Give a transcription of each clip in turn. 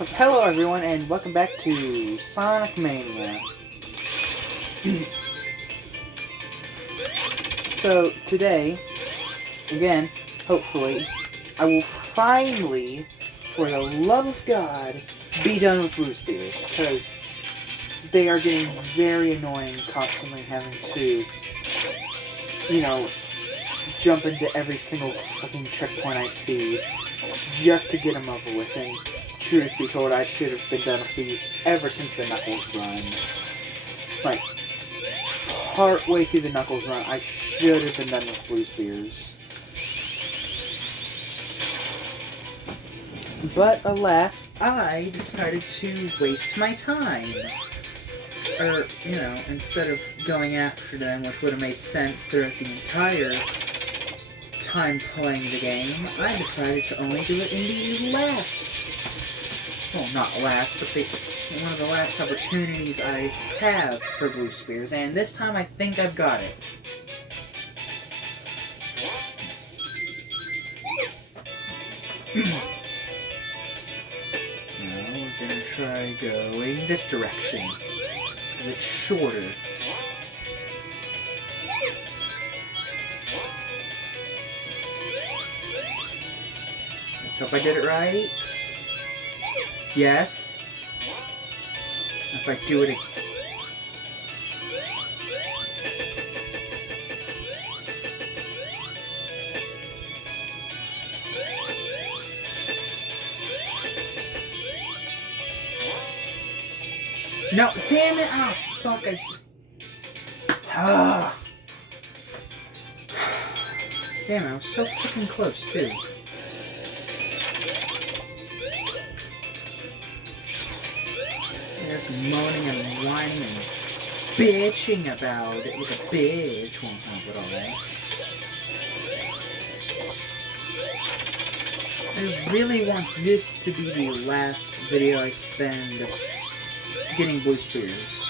Hello everyone and welcome back to Sonic Mania. So today, again, hopefully, I will finally, for the love of God, be done with Blue Spears, because they are getting very annoying constantly having to, jump into every single fucking checkpoint I see just to get them over with. And truth be told, I should have been done with these ever since the Knuckles run. Like, part way through the Knuckles run, I should have been done with Blue Spears. But alas, I decided to waste my time. Or, instead of going after them, which would have made sense throughout the entire time playing the game, I decided to only do it in the last, well, not last, but one of the last opportunities I have for Blue Spears, and this time I think I've got it. Now we're gonna try going this direction, because it's shorter. Let's hope I did it right. Yes. If I do it again. No, damn it! Oh, fuck, Damn, I was so fucking close, too. Just moaning and whining and bitching about it like a bitch won't help it alright. I just really want this to be the last video I spend getting Blue Spears.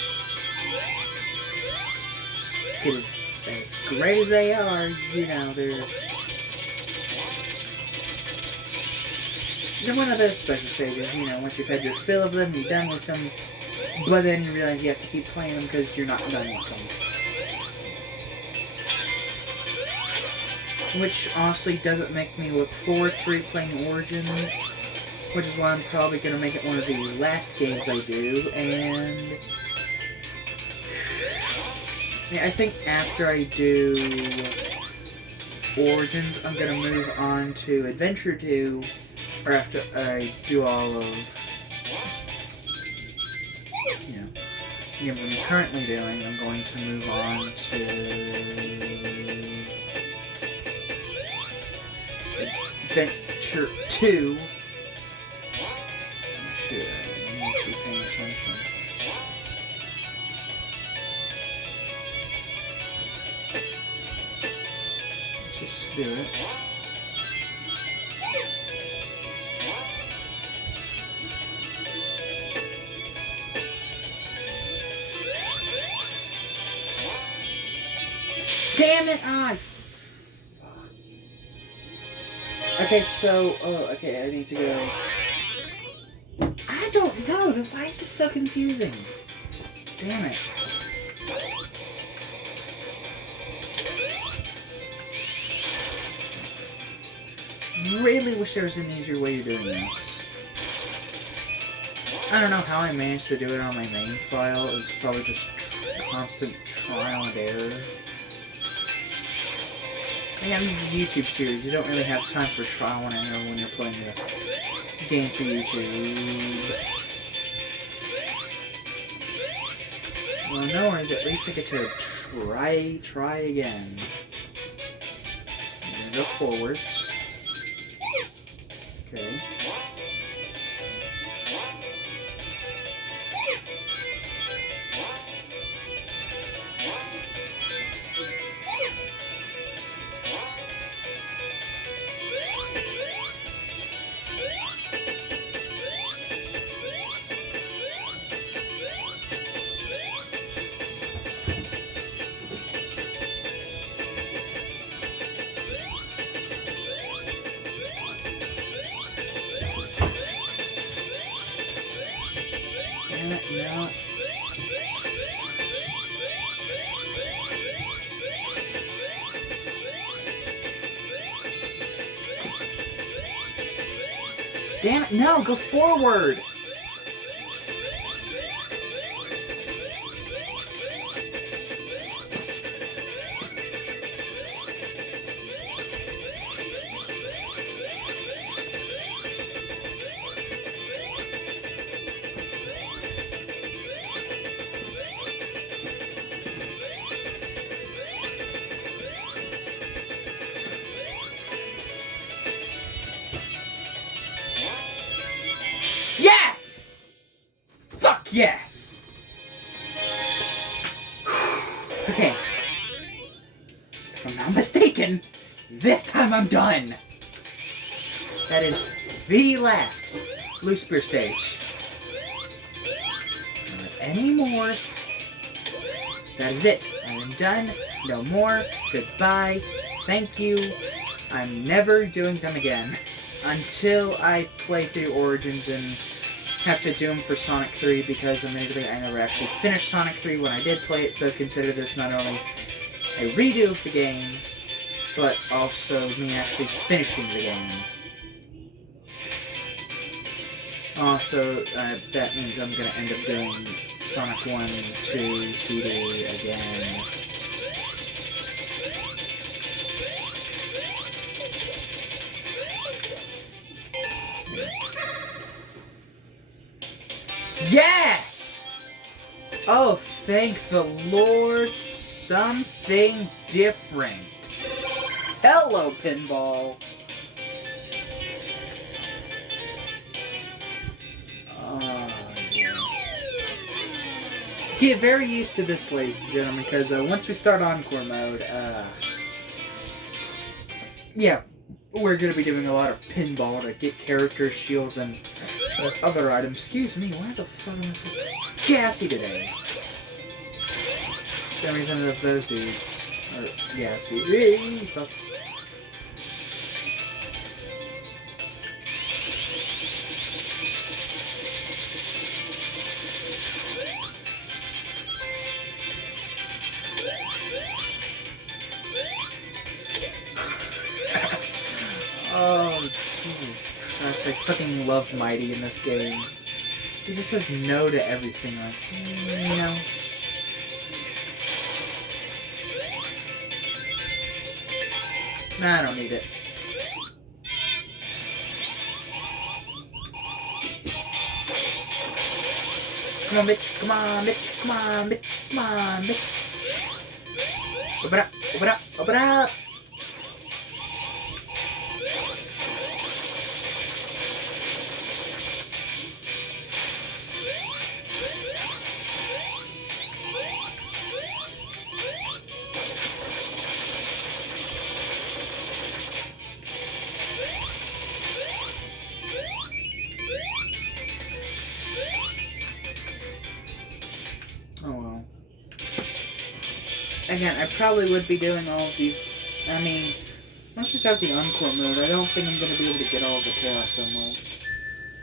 Because as great as they are, they're one of those special stages, once you've had your fill of them, you're done with them, but then you realize you have to keep playing them because you're not done with them. Which honestly doesn't make me look forward to replaying Origins, which is why I'm probably going to make it one of the last games I do, and yeah, I think after I do Origins, I'm going to move on to Adventure 2, or after I do all of, the games I'm currently doing, I'm going to move on to Adventure 2. Shit, I need to be paying attention. Let's just do it. Damn it! Fuck. Okay, so, okay, I need to go. I don't know, why is this so confusing? Damn it. Really wish there was an easier way of doing this. I don't know how I managed to do it on my main file. It was probably just constant trial and error. Again, this is a YouTube series. You don't really have time for trial and error when you're playing a game for YouTube. Well, no worries. At least I get to try again. I'm gonna go forwards. Okay. damn it, no. Damn it, no, go forward! Yes! Fuck yes! Okay. If I'm not mistaken, this time I'm done. That is the last Blue Spear stage. Not anymore. That is it. I am done. No more. Goodbye. Thank you. I'm never doing them again. Until I play through Origins and have to do them for Sonic 3, because admittedly I never actually finished Sonic 3 when I did play it, so consider this not only a redo of the game, but also me actually finishing the game. Also, that means I'm going to end up doing Sonic 1, 2, CD again. Yes! Oh, thank the Lord, something different. Hello, pinball. Yeah. Get very used to this, ladies and gentlemen, because once we start Encore mode, yeah, we're going to be doing a lot of pinball to get characters, shields, and other items. Excuse me, why the fuck am I so gassy today? For some reason of those dudes are gassy. Fuck. Oh, Jesus Christ, I fucking love Mighty in this game. He just says no to everything, like, no. Nah, I don't need it. Come on, bitch, come on, bitch, come on, bitch, come on, bitch. Open up, open up, open up! Oh well. Again, I probably would be doing all of these. I mean, once we start the Encore mode, I don't think I'm going to be able to get all of the Chaos Emeralds.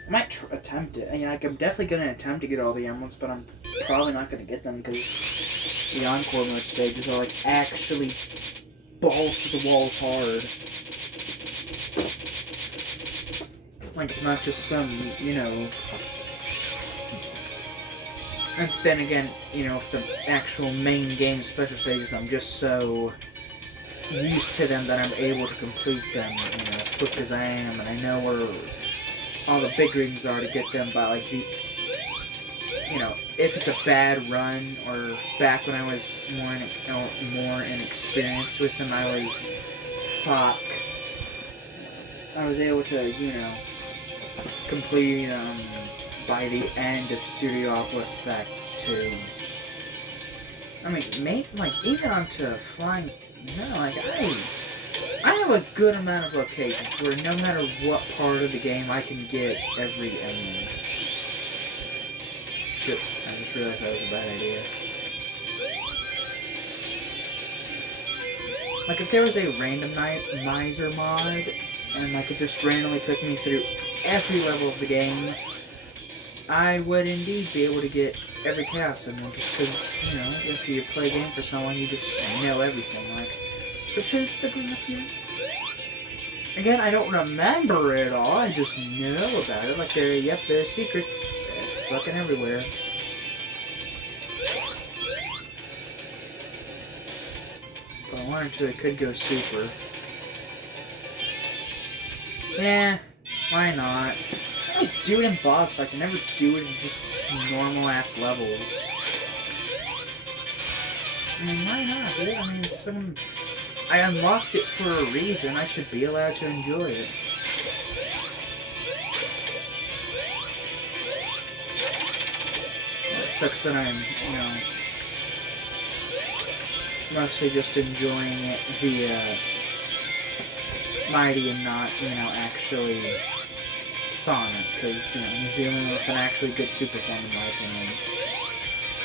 I might attempt it. I mean, like, I'm definitely going to attempt to get all the emeralds, but I'm probably not going to get them because the Encore mode stages are, like, actually balls to the walls hard. Like, it's not just some, you know... And then again, you know, if the actual main game special stages, I'm just so used to them that I'm able to complete them, you know, as quick as I am, and I know where all the big rings are to get them by, like, the, you know, if it's a bad run, or back when I was more inexperienced with them, I was able to, you know, complete by the end of Studiopolis Act 2. I mean, like, even onto Flying... No, like, I have a good amount of locations where no matter what part of the game, I can get every emerald. Shit, I just realized that was a bad idea. Like, if there was a randomizer mod, and like it just randomly took me through every level of the game, I would indeed be able to get every chaos in one, just because, you know, after you play a game for so long, you just know everything. Like, the shit's bigger up here. Again, I don't remember it all, I just know about it. Like, there's secrets fucking everywhere. If I wanted to, it could go super. Yeah, why not? I always do it in boss fights, I never do it in just normal-ass levels. I mean, why not, dude? I mean, it's fucking... I unlocked it for a reason. I should be allowed to enjoy it. It sucks that I'm, you know, mostly just enjoying it via Mighty and not, you know, actually Sonic, because, you know, he's the only one with an actually good super form in my opinion.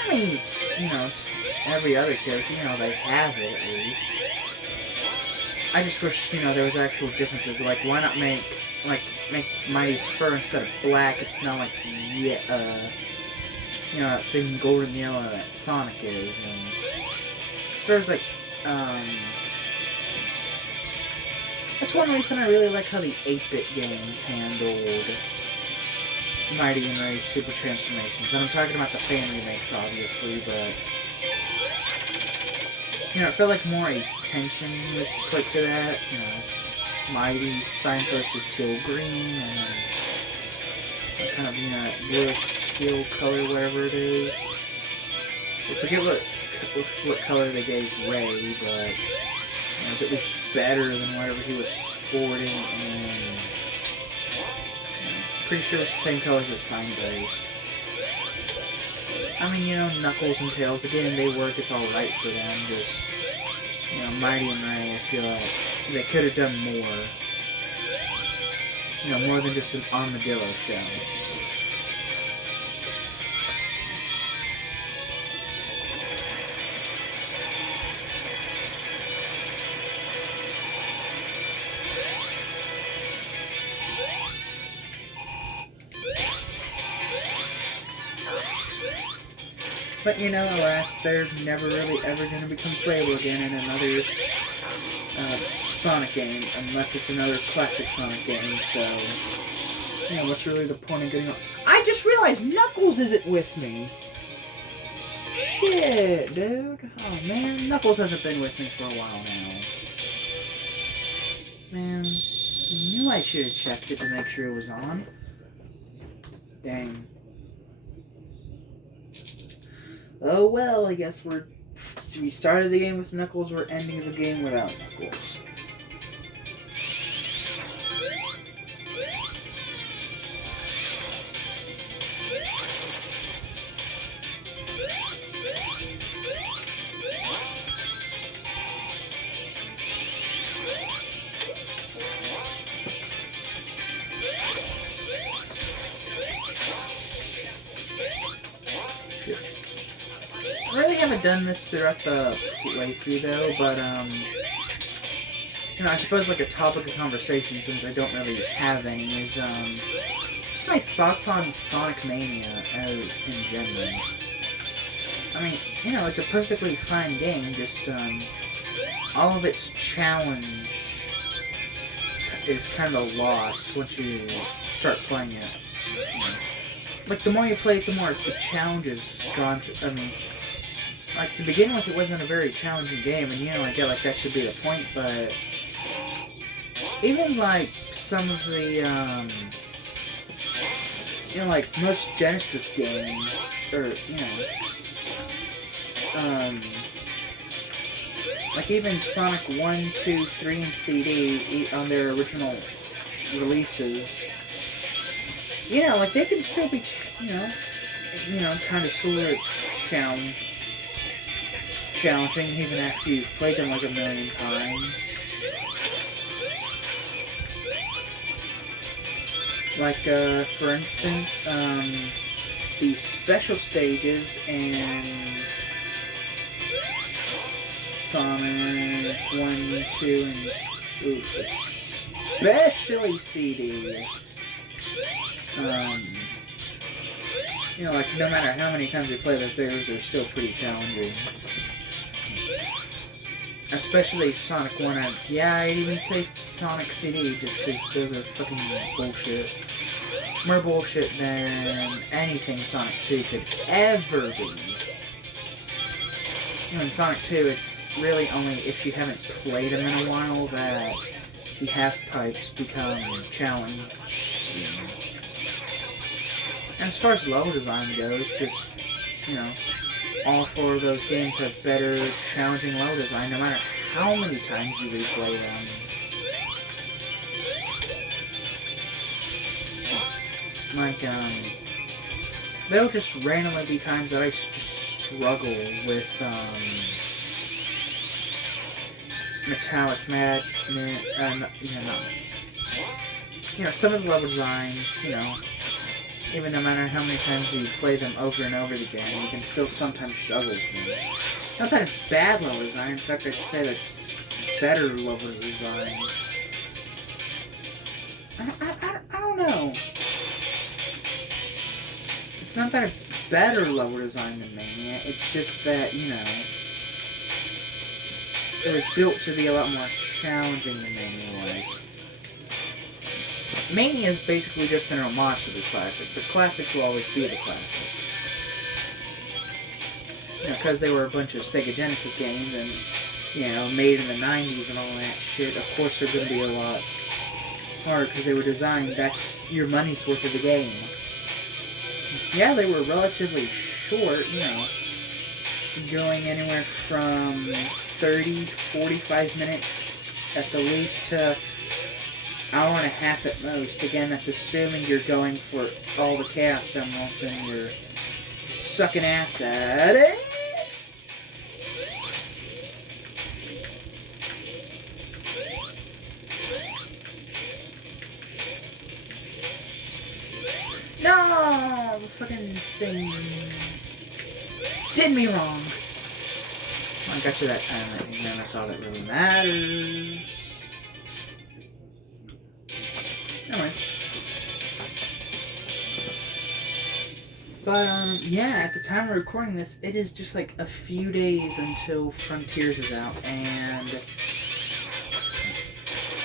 I mean, you know, every other character, you know, they have it at least. I just wish, you know, there was actual differences. Like, why not make Mighty's fur instead of black? It's not like, you know, that same golden yellow that Sonic is. And as far as, like, that's one reason I really like how the 8-bit games handled Mighty and Ray's super transformations. And I'm talking about the fan remakes, obviously, but... You know, it felt like more attention was put to that. You know, Mighty's signpost is teal green, and then kind of, you know, that bluish teal color, whatever it is. I forget what color they gave Ray, but it was at least better than whatever he was sporting, and pretty sure it's the same color as the signpost. I mean, you know, Knuckles and Tails, again, they work, it's alright for them, just, you know, Mighty and Ray, I feel like they could have done more. You know, more than just an armadillo show. But, you know, alas, they're never really ever going to become playable again in another Sonic game, unless it's another classic Sonic game, so... You know, what's really the point of getting on? I just realized Knuckles isn't with me! Shit, dude. Oh, man. Knuckles hasn't been with me for a while now. Man, I knew I should have checked it to make sure it was on. Dang. Oh well, I guess we started the game with Knuckles, we're ending the game without Knuckles. I really haven't done this throughout the playthrough though, but you know, I suppose like a topic of conversation, since I don't really have any, is just my thoughts on Sonic Mania as in general. I mean, you know, it's a perfectly fine game, just all of its challenge is kind of lost once you start playing it. You know? Like, the more you play it, the more the challenge is gone to, I mean, like, to begin with, it wasn't a very challenging game, and, you know, I get, like, that should be the point, but even, like, some of the, you know, like, most Genesis games, or, you know, like, even Sonic 1, 2, 3, and CD, on their original releases, you know, like, they can still be, you know, kind of sort of challenging even after you've played them like a million times. Like, for instance, the special stages in Sonic 1, 2, and especially CD, You know, like, no matter how many times you play those, those are still pretty challenging. Especially Sonic 1 and... Yeah, I'd even say Sonic CD, just because those are fucking bullshit. More bullshit than anything Sonic 2 could ever be. You know, in Sonic 2, it's really only if you haven't played them in a while that the half-pipes become challenging. And as far as level design goes, just, you know, all four of those games have better, challenging level design, no matter how many times you replay them. Like, there'll just randomly be times that I just struggle with, Metallic Magnet, you know, some of the level designs, you know, even no matter how many times you play them over and over again, you can still sometimes struggle with them. Not that it's bad level design, in fact, I'd say that's better level design. I don't know. It's not that it's better level design than Mania, it's just that, you know, it was built to be a lot more challenging than Mania was. Mania is basically just an homage to the classic. The classics will always be the classics. You know, because they were a bunch of Sega Genesis games and, you know, made in the 90s and all that shit, of course they're going to be a lot harder because they were designed, that's your money's worth of the game. Yeah, they were relatively short, you know, going anywhere from 30, 45 minutes at the least to hour and a half at most. Again, that's assuming you're going for all the Chaos Emeralds and you're sucking ass at it. No! The fucking thing did me wrong. I got you that time, and that's all that really matters. Anyways. But, yeah, at the time of recording this, it is just like a few days until Frontiers is out, and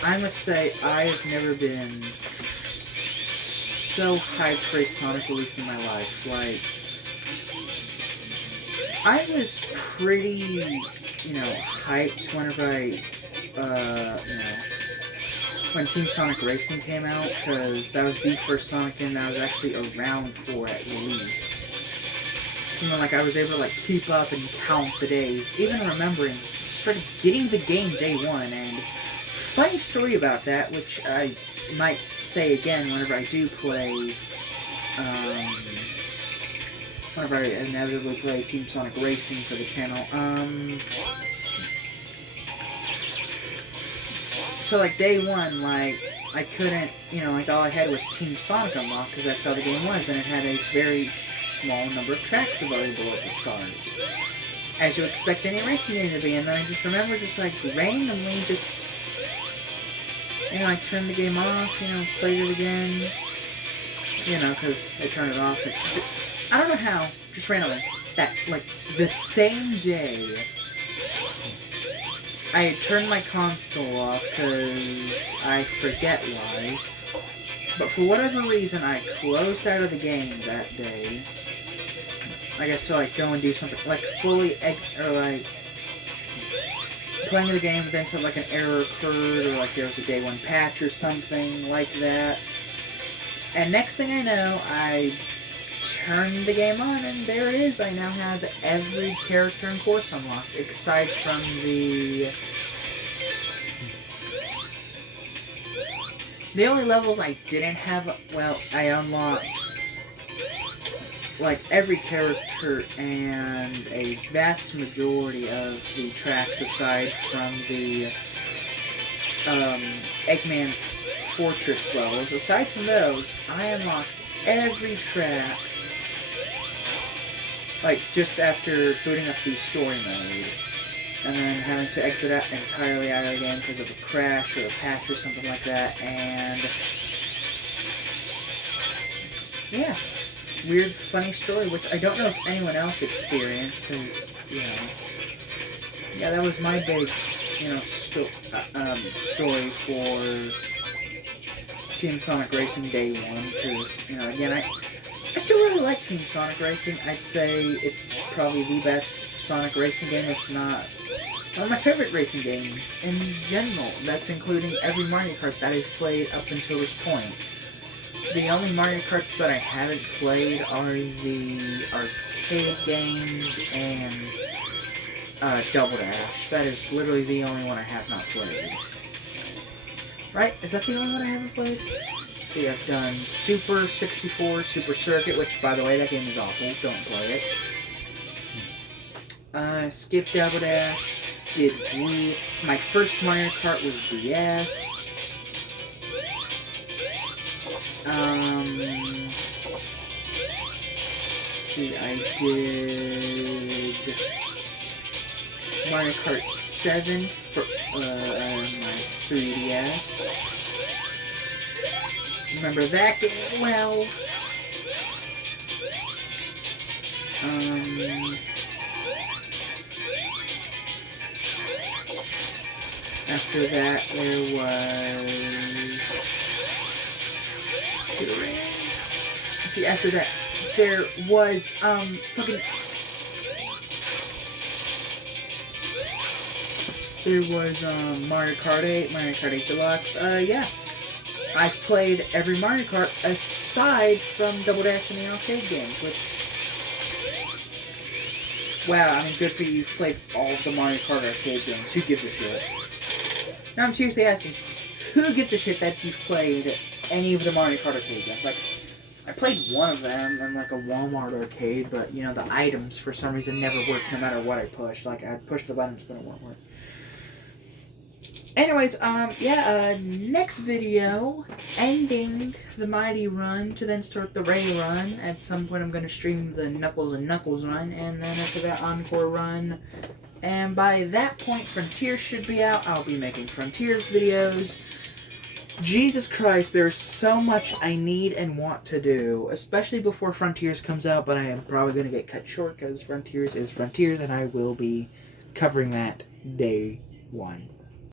I must say, I have never been so hyped for a Sonic release in my life. Like, I was pretty, you know, hyped whenever I, when Team Sonic Racing came out, because that was the first Sonic game that I was actually around for at release. You know, like, I was able to, like, keep up and count the days, even remembering, started getting the game day one, and funny story about that, which I might say again whenever I do play, whenever I inevitably play Team Sonic Racing for the channel, so, like, day one, like, I couldn't, you know, like, all I had was Team Sonic unlocked, because that's how the game was, and it had a very small number of tracks available at the start, as you expect any racing game to be, and then I just remember just, like, randomly just, you know, I turned the game off, you know, played it again, you know, because I turned it off, I don't know how, just randomly, that, like, the same day, I turned my console off because I forget why, but for whatever reason I closed out of the game that day, I guess to like go and do something, like fully, or like, playing the game, but then something like an error occurred, or like there was a day one patch or something like that, and next thing I know, I turned the game on, and there it is. I now have every character and course unlocked, aside from the only levels I didn't have, well, I unlocked, like, every character and a vast majority of the tracks aside from the, Eggman's Fortress levels. Aside from those, I unlocked every track, like, just after booting up the story mode, and then having to exit out entirely out of the game because of a crash or a patch or something like that, and yeah, weird, funny story, which I don't know if anyone else experienced, because, you know, yeah, that was my big, you know, story for Team Sonic Racing Day 1, because, you know, again, I still really like Team Sonic Racing. I'd say it's probably the best Sonic racing game, if not one of my favorite racing games in general. That's including every Mario Kart that I've played up until this point. The only Mario Karts that I haven't played are the arcade games and Double Dash. That is literally the only one I have not played. Right? Is that the only one I haven't played? Let's see, I've done Super 64, Super Circuit, which, by the way, that game is awful. Don't play it. Skipped Double Dash. Did Wii. My first Mario Kart was DS. Let's see, I did Mario Kart 7 for my 3DS. Remember that game well. After that, there was... Let's see, after that, there was, There was, Mario Kart 8, Mario Kart 8 Deluxe. Yeah. I've played every Mario Kart aside from Double Dash and the arcade games, which... Wow, I mean, good for you. You've played all of the Mario Kart arcade games. Who gives a shit? No, I'm seriously asking. Who gives a shit that you've played any of the Mario Kart arcade games? Like, I played one of them in, like, a Walmart arcade, but, you know, the items, for some reason, never worked no matter what I pushed. Like, I pushed the buttons, but it won't work. Anyways, next video, ending the Mighty run to then start the Ray run. At some point I'm going to stream the Knuckles and Knuckles run, and then after that, Encore run. And by that point, Frontiers should be out. I'll be making Frontiers videos. Jesus Christ, there's so much I need and want to do, especially before Frontiers comes out, but I am probably going to get cut short because Frontiers is Frontiers, and I will be covering that day 1.